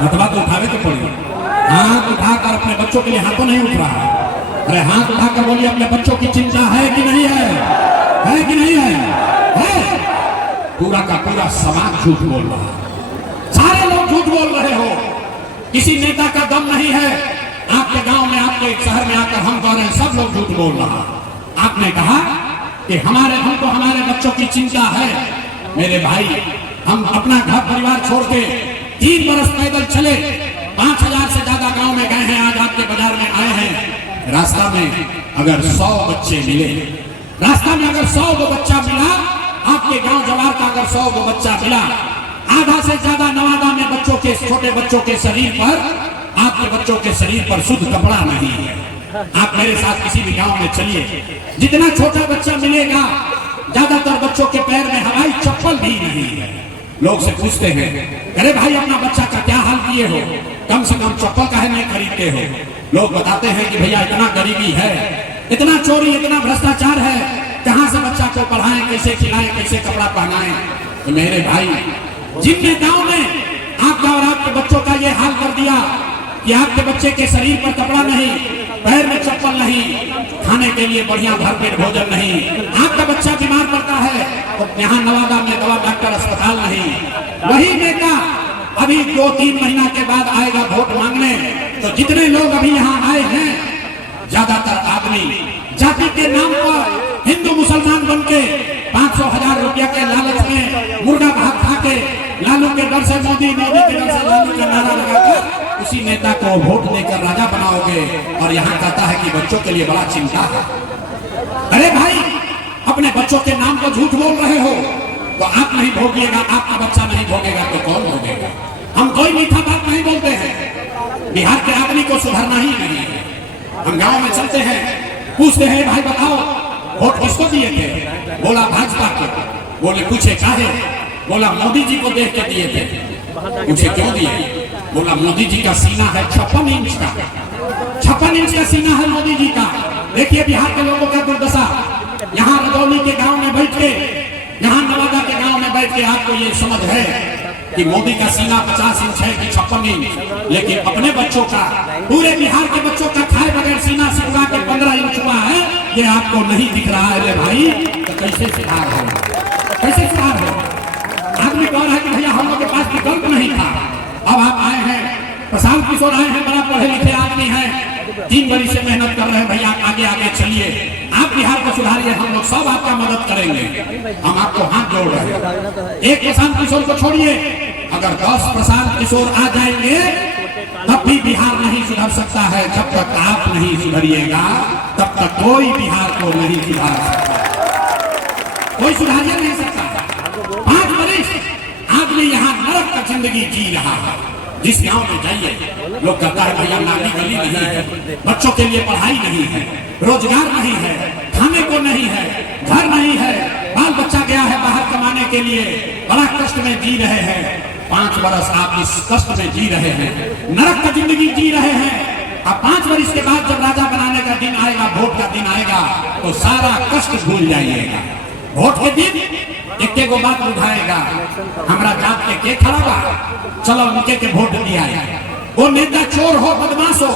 हथवा तो उठावे तो पड़ेगा। हाथ उठाकर अपने बच्चों के लिए हाथों नहीं उठ रहा है। अरे हाथ उठाकर बोलिए अपने बच्चों की चिंता है कि नहीं है? है कि नहीं है? है। पूरा का पूरा समाज झूठ बोल रहा है, सारे लोग झूठ बोल रहे हो। किसी नेता का दम नहीं है। आपके गांव में, आपके शहर में आकर हम कह रहे हैं सब लोग झूठ बोल रहा। आपने कहा कि हमको हमारे बच्चों की चिंता है। मेरे भाई, हम अपना घर परिवार छोड़ के 3 बरस पैदल चले, 5000 से ज्यादा गांव में गए हैं, आज आपके बाजार में आए हैं। रास्ता में अगर 100 बच्चे मिले, रास्ता में अगर 100 गो बच्चा मिला, आपके गांव जवार का अगर 100 गो बच्चा मिला, आधा से ज्यादा नवादा में बच्चों के, छोटे बच्चों के शरीर पर, आपके बच्चों के शरीर पर शुद्ध कपड़ा नहीं है। आप मेरे साथ किसी भी गांव में चलिए, जितना छोटा बच्चा मिलेगा, ज्यादातर बच्चों के पैर में हवाई चप्पल भी नहीं है। लोग से पूछते हैं, अरे भाई अपना बच्चा का क्या हाल किए हो, कम से कम चप्पल काहे नहीं खरीदते हो? लोग बताते हैं कि भैया इतना गरीबी है, इतना चोरी, इतना भ्रष्टाचार है, कहां से बच्चा को पढ़ाएं, कैसे खिलाएं, कैसे कपड़ा पहनाएं? तो मेरे भाई, जिन नेताओं ने आपका और आपके बच्चों का ये हाल कर दिया कि आपके बच्चे के शरीर पर कपड़ा नहीं, पैर में चप्पल नहीं, खाने के लिए बढ़िया भरपेट भोजन नहीं, आपका बच्चा बीमार पड़ता है तो यहाँ नवादा में दवा डॉक्टर अस्पताल नहीं, वही नेता अभी 2-3 महीना के बाद आएगा वोट मांगने। तो जितने लोग अभी यहाँ आए हैं, ज्यादातर आदमी जाति के नाम पर हिंदू मुसलमान बन के 500,000 रुपया के लालच में मुर्गा भात खा के, लालू के डर से मोदी, मोदी के डर से लालू का नारा लगाकर उसी नेता को वोट देकर राजा बनाओगे। और यहाँ कहता है कि बच्चों के लिए बड़ा चिंता है। अरे भाई, अपने बच्चों के नाम पर झूठ बोल रहे हो तो आप नहीं भोगिएगा, आपका बच्चा नहीं भोगेगा तो कौन भोगेगा? हम कोई मीठा बात नहीं बोलते हैं। बिहार के आदमी को सुधरना ही नहीं है। हम गांव में चलते हैं, पूछते हैं भाई बताओ वोट किसको दिए थे? बोला भाजपा को। बोले पूछे काहे? बोला मोदी जी को देख के दिए थे। पूछे क्यों दिए? बोला मोदी जी का सीना है 56 इंच का, 56 इंच का सीना है मोदी जी का। देखिए बिहार के लोगों का दुर्दशा। यहाँ रजौली के गांव में बैठ के, यहाँ नवादा के गांव में बैठ के आपको ये समझ है कि मोदी का सीना 50 इंच है कि 56 इंच, लेकिन अपने बच्चों का, पूरे बिहार के बच्चों का खाए बगैर सीना सिकुड़ा के 15 इंच हुआ है, ये आपको नहीं दिख रहा है। भाई तो कैसे सुधार हो? कैसे सुधार हो? आदमी कौन है कि भैया हम लोग के पास विकल्प नहीं था। अब आप आए हैं, प्रशांत किशोर आए हैं, बड़ा पढ़े लिखे आदमी हैं, 3 बरी से मेहनत कर रहे हैं। भैया आगे आगे चलिए, आप बिहार को सुधारिए, हम लोग सब आपका मदद करेंगे। हम आपको हाथ जोड़ रहे हैं। एक प्रशांत किशोर को छोड़िए, अगर 10 प्रशांत किशोर आ जाएंगे तब भी बिहार नहीं सुधर सकता है। जब तक आप नहीं सुधरिएगा तब तक कोई बिहार को नहीं सुधार सकता, कोई सुधारिए नहीं सकता। 5 वर्ष आदमी यहाँ नरक का जिंदगी जी रहा है। जिस गांव में जाइए लोग कहता है भैया नाली गली नहीं है, बच्चों के लिए पढ़ाई नहीं है, रोजगार नहीं है, खाने को नहीं है, घर नहीं है, बाल बच्चा गया है बाहर कमाने के लिए, बड़ा कष्ट में जी रहे हैं। 5 बरस आप इस कष्ट में जी रहे हैं, नरक का जिंदगी जी रहे हैं। अब 5 वर्ष के बाद जब राजा बनाने का दिन आएगा, वोट का दिन आएगा, तो सारा कष्ट भूल जाइएगा। वोट के दिन एक गो बात उठाएगा, हमारा जात के खड़ा बा, चलो उनके के वोट दिया है। वो नेता चोर हो, बदमाश हो,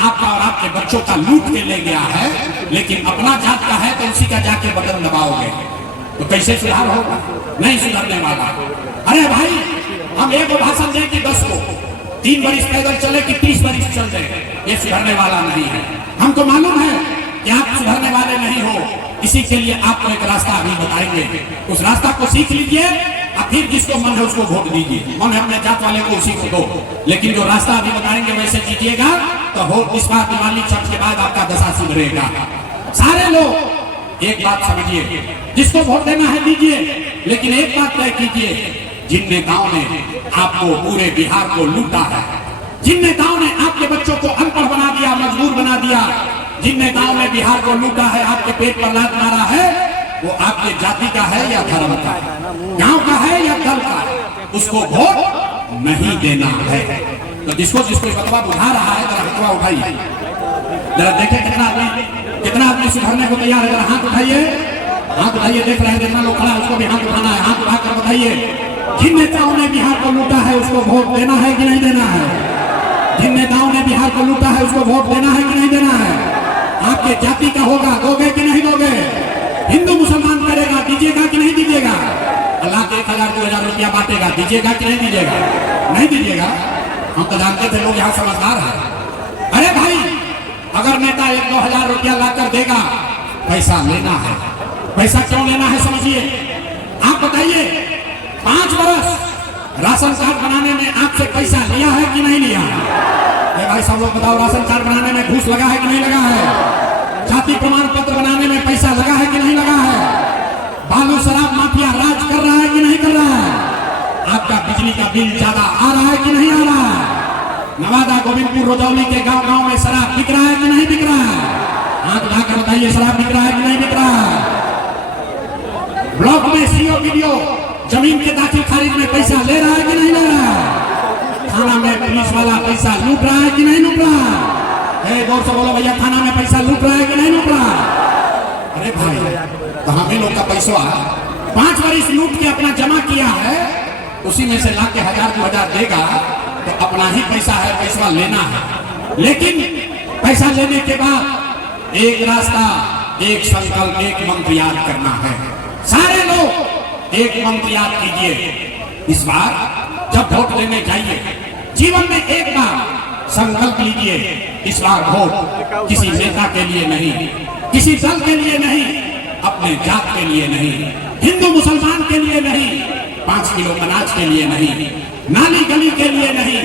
आपका और आपके बच्चों का लूट के ले गया है, लेकिन अपना जात का है तो उसी का जाके बटन दबाओगे तो कैसे सुधार होगा? नहीं सुधरने वाला। अरे भाई, हम एक भाषण दें कि 10 को, 3 बरिस पैदल चले कि 30 बरिस चल जाए, ये सुधरने वाला नहीं है। हमको मालूम है कि आप सुधरने वाले नहीं हो, इसी के लिए आपको एक रास्ता अभी बताएंगे। उस रास्ता को सीख लीजिए और फिर जिसको मन है उसको वोट दीजिए। मन है अपने जात वाले को उसी को दो, लेकिन जो रास्ता अभी बताएंगे वैसे कीजिएगा तो वोट इस बार दिवाली छठ के बाद आपका दशा सुधरेगा। सारे लोग एक बात समझिए, जिसको वोट देना है दीजिए, लेकिन एक बात तय कीजिए, जिन नेताओं ने आपको, पूरे बिहार को लूटा है, जिन नेताओं ने आपके बच्चों को अनपढ़ बना दिया, मजबूर बना दिया, जिन नेताओं ने बिहार को लूटा है, आपके पेट पर लात मारा है, वो आपके जाति का है या धर्म का, गांव का है या दल का, उसको वोट नहीं देना है। तो जिसको बतवा बुझा रहा है जरा बतवा उठाइए, जरा देखें कितना आदमी सुधरने को तैयार है। जरा हाथ उठाइए, हाथ उठाइए, देख रहे हैं जितना लोग खड़ा है उसको भी हाथ उठाना है। हाथ उठाकर बताइए, जिन नेताओं ने बिहार को लूटा है उसको वोट देना है कि नहीं देना है? जिन नेताओं ने बिहार को लूटा है उसको वोट देना है कि नहीं देना है? आपके जाति का होगा, दोगे कि नहीं दोगे? हिंदू मुसलमान करेगा, दीजिएगा कि नहीं दीजिएगा? अल्लाह के 1000 2000 रुपया बांटेगा, दीजिएगा कि नहीं दीजिएगा? नहीं दीजिएगा। हम तो जानते थे लोग यहाँ समझदार है। अरे भाई, अगर नेता 1-2 हजार रुपया लाकर देगा, पैसा लेना है। पैसा क्यों लेना है समझिए। आप बताइए, 5 बरस राशन कार्ड बनाने में आपसे पैसा लिया है कि नहीं लिया? भाई सब लोग बताओ, राशन कार्ड बनाने में घूस लगा है कि नहीं लगा है? जाति प्रमाण पत्र बनाने में पैसा लगा है कि नहीं लगा है? बालू शराब माफिया राज कर रहा है कि नहीं कर रहा है? आपका बिजली का बिल ज्यादा आ रहा है कि नहीं आ रहा है? नवादा, गोविंदपुर, रजौली के गांव गांव में शराब बिक रहा है कि नहीं बिक रहा है? हाथ उठाकर बताइए, शराब बिक रहा है कि नहीं बिक रहा है? ब्लॉक में सीओ वीडियो जमीन के दाखिल खारिज में पैसा ले रहा है कि नहीं ले रहा है? थाना में पुलिस वाला पैसा लूट रहा है कि नहीं लूट रहा है? गौर से बोलो भैया, थाना में पैसा लूट रहा है कि नहीं लूट रहा? अरे भाई, तो हम ही लोग का पैसा 5 बरिस लूट के अपना जमा किया है, उसी में से ला के 1000-2000 देगा तो अपना ही पैसा है, पैसा लेना है। लेकिन पैसा लेने के बाद एक रास्ता, एक संकल्प, एक मंत्र याद करना है। सारे लोग एक मंत्र याद कीजिए। इस बार जब वोट लेने जाइए, जीवन में एक बार संकल्प लीजिए, इस बार वोट किसी नेता के लिए नहीं, किसी दल के लिए नहीं, अपने जात के लिए नहीं, हिंदू मुसलमान के लिए नहीं, 5 किलो अनाज के लिए नहीं, नाली गली के लिए नहीं,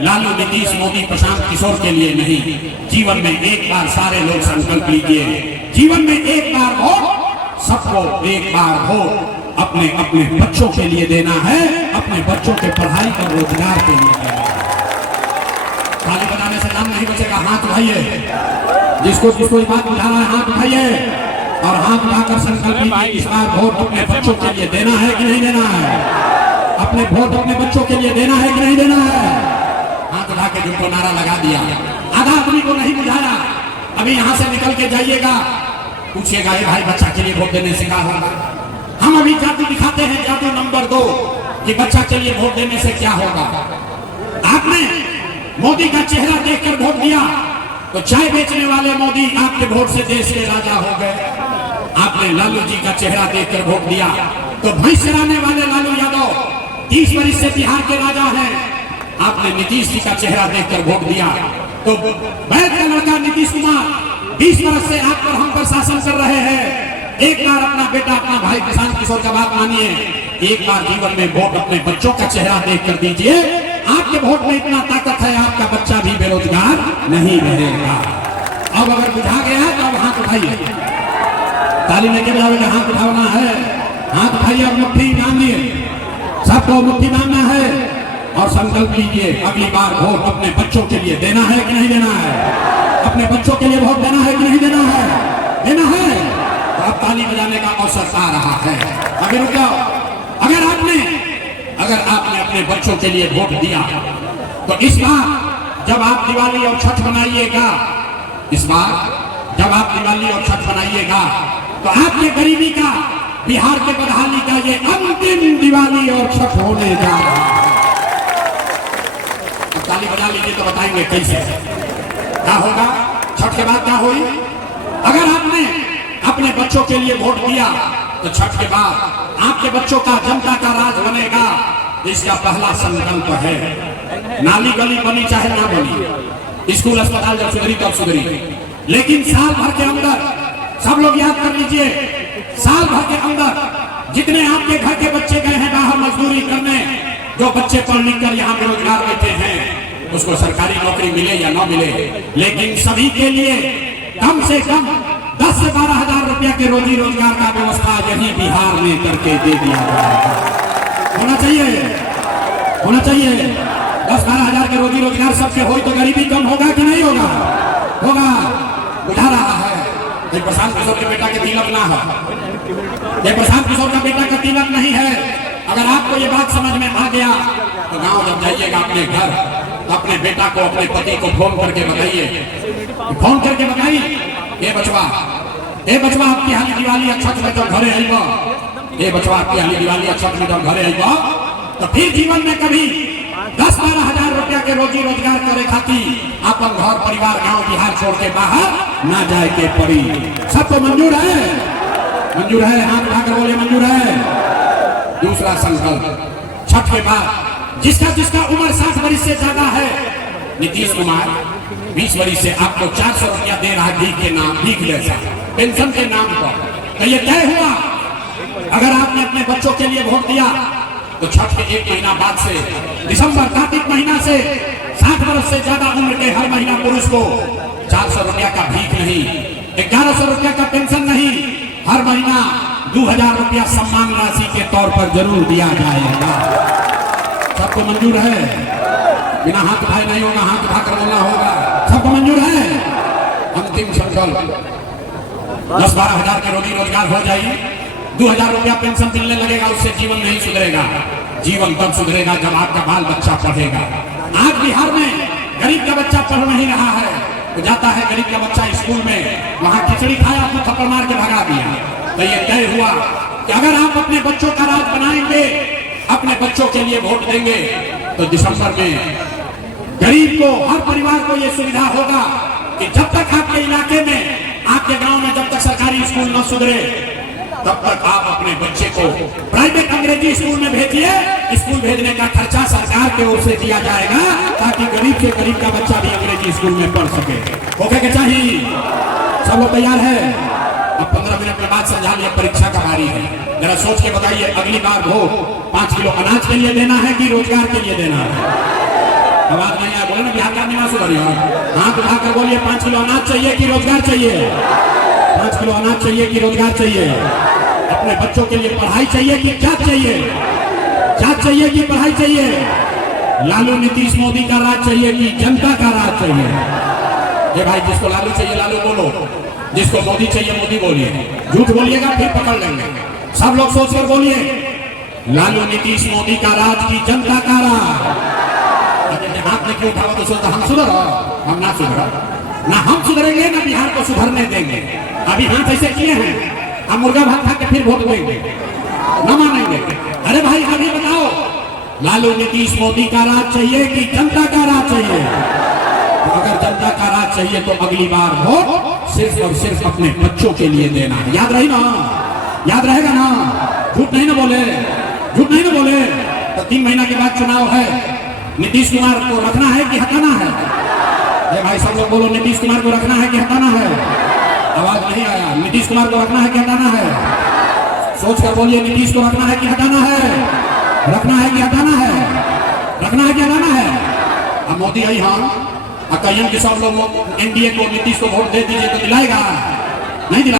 लालू, नीतीश, मोदी, प्रशांत किशोर के लिए नहीं। जीवन में एक बार सारे लोग संकल्प लीजिए, जीवन में एक बार वोट, सबको एक बार वोट अपने अपने बच्चों के लिए देना है, अपने बच्चों के पढ़ाई और रोजगार के लिए देना है। ताली बजाने से काम नहीं बचेगा। हाथ उठाइए, जिसको जिसको ये बात बुझा रहा है हाथ उठाइए और हाथ उठाकर संकल्प लीजिए, इस बार वोट अपने बच्चों के लिए देना है कि नहीं देना है? अपने वोट अपने बच्चों के लिए देना है कि नहीं देना है? हाथ उठा के जिनको नारा लगा दिया, आधा आदमी को नहीं बुझाया। अभी यहाँ से निकल के जाइएगा, पूछिएगा ये भाई बच्चा के लिए वोट देने से क्या होगा? हम अभी जादू दिखाते हैं, जादू नंबर 2 कि बच्चा के लिए वोट देने से क्या होगा। आपने मोदी का चेहरा देखकर वोट दिया तो चाय बेचने वाले मोदी आपके वोट से देश के राजा हो गए। आपने लालू जी का चेहरा देखकर वोट दिया तो भैंस चराने वाले लालू यादव 30 वर्ष से बिहार के राजा हैं। आपने नीतीश जी का चेहरा देखकर वोट दिया तो वैद का लड़का नीतीश कुमार 20 वर्ष से आप पर हम पर शासन कर रहे हैं। एक बार अपना बेटा, अपना भाई प्रशांत किशोर का बात मानिए, एक बार जीवन में वोट अपने बच्चों का चेहरा देख कर दीजिए। आपके वोट में इतना ताकत है, आपका बच्चा भी बेरोजगार नहीं रहेगा। अब अगर बुझा गया तो अब हाथ उठाइए, ताली लेके बजाओगे, हाथ उठाना है, हाथ उठाइए और मुट्ठी बांधिए, सबको मुट्ठी बांधना है और संकल्प लीजिए अगली बार वोट अपने बच्चों के लिए देना है कि नहीं देना है? अपने बच्चों के लिए वोट देना है कि नहीं देना है? देना है। तो अब ताली बजाने का अवसर आ रहा है। अभी रुक जाओ। अगर आपने अपने बच्चों के लिए वोट दिया तो इस बार जब आप दिवाली और छठ बनाइएगा, इस बार जब आप दिवाली और छठ बनाइएगा तो आपके गरीबी का, बिहार के बदहाली का ये अंतिम दिवाली और छठ होने जा रहा है। ताली बजा लीजिए तो बताएंगे कैसे क्या होगा, छठ के बाद क्या हुई। अगर आपने अपने बच्चों के लिए वोट दिया तो छठ के बाद आपके बच्चों का जनता का राज बनेगा। इसका पहला संकल्प है। नाली गली बनी चाहे ना बनी, स्कूल अस्पताल जब सुधरी तब सुधरी, लेकिन साल भर के अंदर, सब लोग याद कर लीजिए, साल भर के अंदर जितने आपके घर के बच्चे गए हैं बाहर मजदूरी करने, जो बच्चे पढ़ लिख कर यहाँ बेरोजगार बैठे हैं, उसको सरकारी नौकरी मिले या ना मिले, लेकिन सभी के लिए कम से कम 10 से 12 हजार रुपया के रोजी रोजगार का व्यवस्था यही बिहार में करके दे दिया जाएगा। होना चाहिए, होना चाहिए। 10-12 हजार के रोजी रोजगार सबके हो तो गरीबी कम होगा कि नहीं होगा? होगा। बुझा रहा है। प्रशांत किशोर के बेटा के तिलक ना हो, ये प्रशांत किशोर का बेटा का तिलक नहीं है। अगर आपको ये बात समझ में आ गया तो गांव जब जाइएगा अपने घर तो अपने बेटा को, अपने पति को फोन करके बताइए, फोन करके बताइए, ये बचवा आपकी हाली दिवाली छठ में जब घरे आइबा, ये बचवा आपकी हाली दिवाली छठ में जब घरे आइबा तो फिर जीवन में कभी 10-12 हजार रुपया के रोजी रोजगार करे खाती अपन घर परिवार गांव बिहार छोड़ के बाहर ना जाए के पड़ी। सबको मंजूर है? मंजूर है? हाथ उठाकर बोले मंजूर है। दूसरा संकल्प छठ के बाद जिसका जिसका उम्र 60 वर्ष से ज्यादा है, नीतीश कुमार 20 वर्ष से आपको 400 रुपया दे रहा है भीख के नाम, भीख जैसा पेंशन के नाम पर। तो ये तय हुआ अगर आपने अपने बच्चों के लिए वोट दिया तो छठ के 1 महीना बाद से दिसंबर कार्तिक महीना से 60 वर्ष से ज्यादा उम्र के हर महीना पुरुष को 400 रुपया का भीख नहीं, 1100 रुपया का पेंशन नहीं, हर महीना 2000 रुपया सम्मान राशि के तौर पर जरूर दिया जाएगा। सबको मंजूर है? बिना हाथ उठाए नहीं होगा, हाथ उठाकर बोलना होगा। सबको मंजूर है? अंतिम संकल्प 10-12 हजार के रोजी रोजगार हो जाएगी, 2000 रुपया पेंशन मिलने लगेगा, उससे जीवन नहीं सुधरेगा। जीवन तब सुधरेगा जब आपका बाल बच्चा पढ़ेगा। आज बिहार में गरीब का बच्चा पढ़ नहीं रहा है, तो जाता है गरीब का बच्चा स्कूल में, वहां खिचड़ी खाया तो थप्पड़ मार के भगा दिया। तो ये तय हुआ कि अगर आप अपने बच्चों का राज बनाएंगे, अपने बच्चों के लिए वोट देंगे, तो दिसंबर में गरीब को, हर परिवार को यह सुविधा होगा कि जब तक आपके इलाके में, आपके गांव में जब तक सरकारी स्कूल न सुधरे, तब तक आप अपने बच्चे को प्राइवेट अंग्रेजी स्कूल में भेजिए। स्कूल भेजने का खर्चा सरकार की ओर से दिया जाएगा ताकि गरीब से गरीब का बच्चा भी अंग्रेजी स्कूल में पढ़ सके। ओके के चाहिए? सब लोग तैयार है? अब 15 मिनट के बाद समझा लिया, परीक्षा का बारी है। जरा सोच के बताइए, अगली बार वोट 5 किलो अनाज के लिए देना है कि रोजगार के लिए देना है? आवाज नहीं आया, बोले ना बिहार का निवास उधर हाथ उठाकर बोलिए, 5 किलो अनाज चाहिए कि रोजगार चाहिए? 5 किलो अनाज चाहिए कि रोजगार चाहिए? अपने बच्चों के लिए पढ़ाई चाहिए कि जात चाहिए? जात चाहिए कि पढ़ाई चाहिए? लालू नीतीश मोदी का राज चाहिए कि जनता का राज चाहिए? ये भाई, जिसको लालू चाहिए लालू बोलो, जिसको मोदी चाहिए मोदी बोलिए। झूठ बोलिएगा फिर पकड़ लेंगे। सब लोग सोचकर बोलिए, लालू नीतीश मोदी का राज की जनता का राज। हाथ में क्यों उठावा? तो सोचता हम सुधर, हम ना सुधर, ना हम सुधरेंगे ना बिहार को सुधरने देंगे। अभी हाथ ऐसे किए हैं, हम मुर्गा भात खा के फिर वोट देंगे, न मानेंगे। अरे भाई अभी बताओ, लालू नीतीश मोदी का राज चाहिए कि जनता का राज चाहिए? तो अगर जनता का राज चाहिए तो अगली बार वोट सिर्फ और सिर्फ अपने बच्चों के लिए देना है। याद रही ना? याद रहेगा ना? झूठ नहीं ना बोले, झूठ नहीं ना बोले। तो 3 महीना के बाद चुनाव है, नीतीश कुमार को रखना है कि हटाना है? ये भाई सब लोग बोलो, नीतीश कुमार को रखना है कि हटाना है? आवाज नहीं आया। नीतीश कुमार को रखना है कि हटाना है? सोचकर बोलिए, नीतीश को रखना है कि हटाना है? रखना है कि हटाना है? रखना है कि हटाना है? अब मोदी आई, हाँ कहियन के सब लोग एनडीए को, नीतीश को वोट दे दीजिए तो दिलाएगा? नहीं दिला